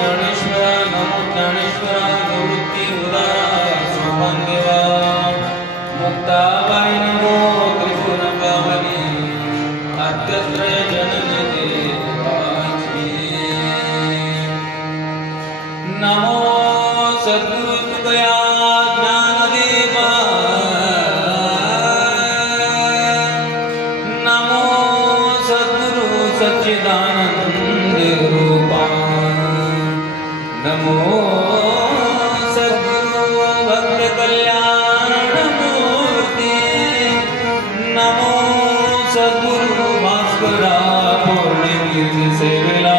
ज्ञानेश्वरा नमो ज्ञानेश्वरा निवृत्ती उदारा सोपानदेवा मुक्ताबाई नमो त्रिभुवन पावनी आद्यत्रय जननी देवाची नमो सद्गुरु कृपया ज्ञानदेवा नमो सद्गुरु सच्चिदानंद रूपा नमो सद्गुरु भक्त कल्याण मूर्ति नमो सद्गुरु भास्करा पौर्णिमी सेवेला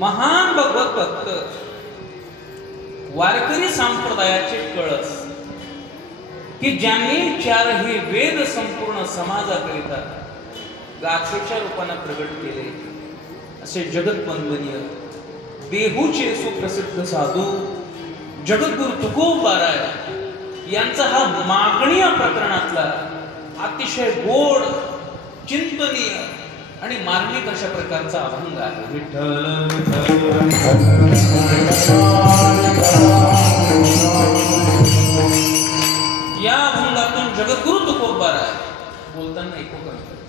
महान भगवत भक्त वारकरी संप्रदायाचे कळस की ज्यांनी चारही वेद संपूर्ण समाजाकरिता गाथेच्या रूपाने प्रगट केले असे जगतवंदनीय देहूचे सुप्रसिद्ध साधू जगद्गुरु तुकोबाराय यांचा हा मागणी या प्रकरणातला अतिशय गोड चिंतनीय आणि मार्मिक अशा प्रकारचा अभंग आहे. विठ्ठल या अभंगातून जगद्गुरु तुकोबाराय बोलताना ऐकू करायचं.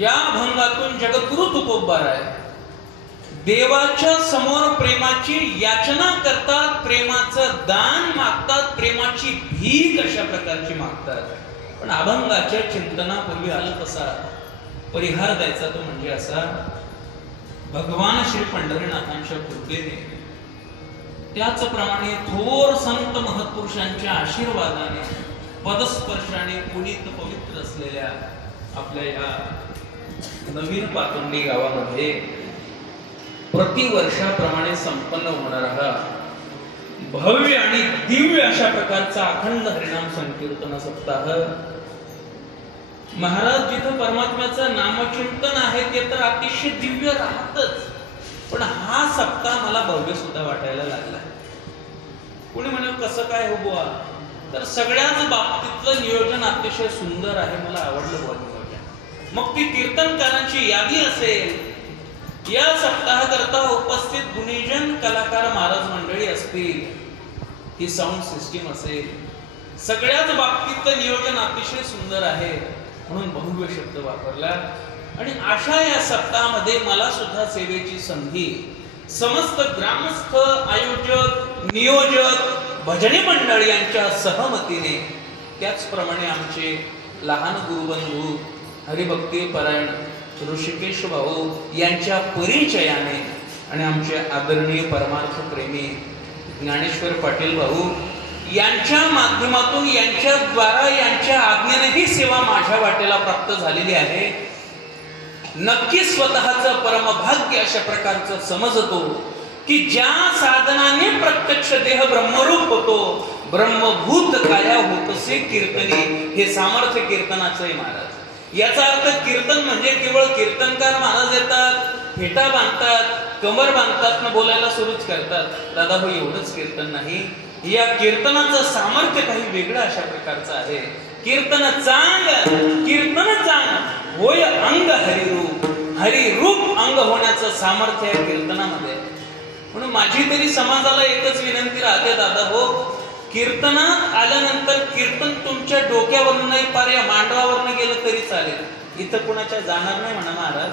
या अभंगातून जगद्गुरु तुकोबाराय देवाच्या समोर प्रेमाची याचना करतात, प्रेमाचं दान मागतात, प्रेमाची भीक अशा प्रकारची मागतात. पण अभंगाच्या चिंतनापूर्वी आलं तसा परिहार द्यायचा तो म्हणजे असा, भगवान श्री पंढरीनाथांच्या कृपेने त्याचप्रमाणे थोर संत महत्पुरुषांच्या आशीर्वादाने पदस्पर्शाने पुनीत पवित्र असलेल्या आपल्या या नवीन पातुंडी गावामध्ये प्रतिवर्षाप्रमाणे संपन्न होणारा हा भव्य आणि दिव्य अशा प्रकारचा अखंड हरिनाम संकीर्तन सप्ताह. महाराज जिथं परमात्म्याचं नामचिंतन आहे ते तर अतिशय दिव्य राहतच, पण हा सप्ताह मला भव्य सुद्धा वाटायला लागला. कोणी म्हणे कसं काय हो बुवा, तर सगळ्याच बाबतीतलं नियोजन अतिशय सुंदर आहे, मला आवडलं बुवा नियोजन. मग ती कीर्तनकारांची यादी असेल, या सप्ताह करता उपस्थित गुणीजन कलाकार महाराज मंडळी असतील, ही साऊंड सिस्टीम असेल, सगळ्याच बाबतीतलं नियोजन अतिशय सुंदर आहे म्हणून भव्य शब्द वापरला. आणि अशा या सप्ताहामध्ये मला सुद्धा सेवेची संधी समस्त ग्रामस्थ आयोजक नियोजक भजनी मंडळ यांच्या सहमतीने, त्याचप्रमाणे आमचे लहान गुरुबंधू हरिभक्ती परायण ऋषिकेश भाऊ यांच्या परिचयाने आणि आमचे आदरणीय परमार्थ प्रेमी ज्ञानेश्वर पाटील भाऊ यांच्या माध्यमातून, यांच्या द्वारा, यांच्या आज्ञेने ही सेवा माझ्या वाटेला प्राप्त झालेली आहे. नक्की स्वतःचं परमभाग्य अशा प्रकारचं समजतो की ज्या साधनाने प्रत्यक्ष देह ब्रह्मरूप होतो, ब्रह्मभूत काया होतसे कीर्तनी, हे सामर्थ्य कीर्तनाचं आहे महाराज. याचा अर्थ कीर्तन म्हणजे केवळ कीर्तनकार महाराज येतात, फेटा बांधतात, कमर बांधतात न बोलायला सुरूच करतात. दादा हो, एवढंच कीर्तन नाही. या कीर्तनाचं सामर्थ्य काही वेगळं अशा प्रकारचं आहे. कीर्तन चांग होय अंग हरिरूप, हरिरूप अंग होण्याचं सामर्थ्य आहे कीर्तनामध्ये. म्हणून माझी तरी समाजाला एकच विनंती राहते दादा हो, कीर्तनात आल्यानंतर कीर्तन तुमच्या डोक्यावरून नाही, पार या मांडवावरून गेलं तरी चालेल, इथं कुणाच्या जाणार नाही म्हणा महाराज.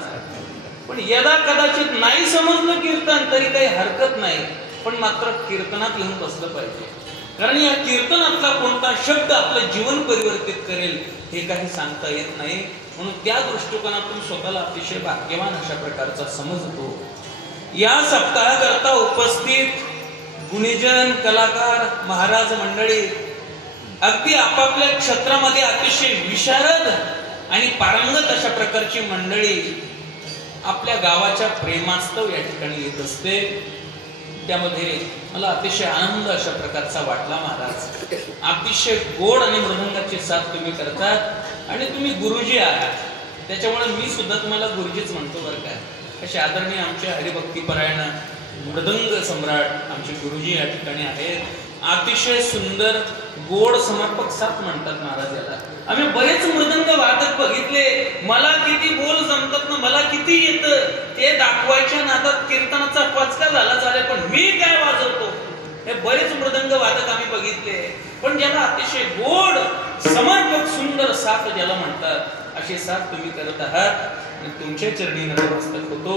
पण यदा कदाचित नाही समजलं कीर्तन तरी काही हरकत नाही, पण मात्र कीर्तनात येऊन बसलं पाहिजे. कारण या कीर्तनातला कोणता शब्द आपलं जीवन परिवर्तित करेल हे काही सांगता येत नाही. म्हणून त्या दृष्टिकोनातून स्वतःला अतिशय भाग्यवान अशा प्रकारचा समजतो. या सप्ताहाकरता उपस्थित गुणीजन, कलाकार, महाराज मंडळी, अगदी आपापल्या क्षेत्रामध्ये अतिशय विशारद आणि पारंगत अशा प्रकारची मंडळी आपल्या गावाच्या प्रेमास्तव या ठिकाणी येत असते. त्यामध्ये मला अतिशय आनंद अशा प्रकारचा वाटला महाराज. अतिशय गोड आणि मृदंगाची साथ तुम्ही करतात आणि तुम्ही गुरुजी आहात, त्याच्यामुळे मी सुद्धा तुम्हाला गुरुजीच म्हणतो बरं काय. असे आदरणीय आमचे हरिभक्ती परायण मृदंग सम्राट आमचे गुरुजी या ठिकाणी आहेत. अतिशय सुंदर गोड समर्पक साथ म्हणतात महाराज याला. आम्ही बरेच मृदंग वादक बघितले, मला किती बोल जमतात ना, मला किती येतं ते दाखवायच्या नादात कीर्तनाचा पचका झाला चालेल, पण मी काय वाजवतो हे बरेच मृदंग वादक आम्ही बघितले. पण ज्याला अतिशय गोड समर्पक सुंदर साथ ज्याला म्हणतात, अशी साथ तुम्ही करत आहात आणि तुमच्या चरणी नतमस्तक होतो.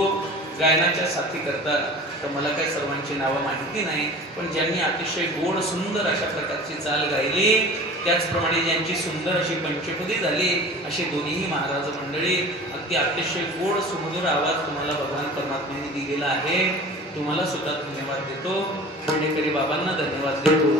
गायनाच्या साथी करता तर मला काही सर्वांची नावं माहिती नाही, पण ज्यांनी अतिशय गोड सुंदर अशा प्रकारची चाल गायली, त्याचप्रमाणे ज्यांची सुंदर अशी पंचपदी झाली, अशी दोन्हीही महाराज मंडळी, अगदी अतिशय गोड सुमधुर आवाज तुम्हाला भगवान परमात्म्याने दिलेला आहे. तुम्हाला सुद्धा धन्यवाद देतो. खेडेकरी बाबांना धन्यवाद देतो.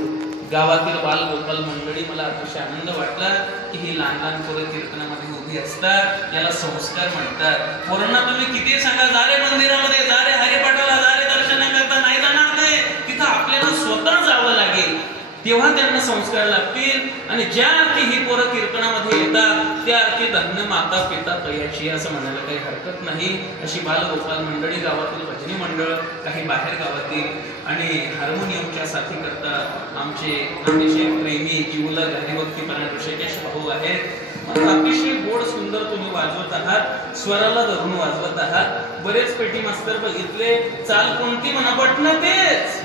गावातील बाल गोपाल मंडळी, मला अतिशय आनंद वाटला की ही लहान लहान पोरं कीर्तनामध्ये उभी असतात, याला संस्कार म्हणतात. पोरांना तुम्ही किती सांगा, जा रे मंदिरामध्ये, जा रे हरिपाठाला, जा रे दर्शन करता, नाही जाणार ते. तिथं आपल्याला स्वतः जावं लागेल, तेव्हा त्यांना संस्कार लागतील. आणि ज्या अर्थी ही पोरं कीर्तनामध्ये येतात त्या अर्थी धन्य माता पिता तयाची असं म्हणायला काही हरकत नाही. अशी बाल गोपाल मंडळी, गावातील भजनी मंडळ, काही बाहेर गावातील आणि हार्मोनियमच्या साथी करता आमचे अतिशय प्रेमी जिवलग हरिभक्ती परायण ऋषिकेश भाऊ आहेत. अतिशय गोड सुंदर तुम्ही वाजवत आहात, स्वराला धरून वाजवत आहात. बरेच पेटी मास्तर बघितले, चाल कोणती म्हणा, बटणं तेच,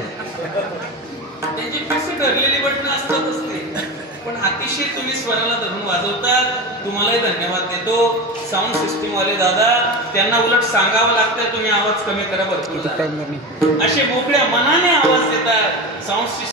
त्यांची फिक्स ठरलेली बटणं असतातच ते, पण अतिशय तुम्ही स्वराला धरून वाजवतात. तुम्हालाही धन्यवाद देतो. साऊंड सिस्टीम वाले दादा, त्यांना उलट सांगावं लागतंय तुम्ही आवाज कमी करा भरपूर, असे मोकळ्या मनाने आवाज देतात. साऊंड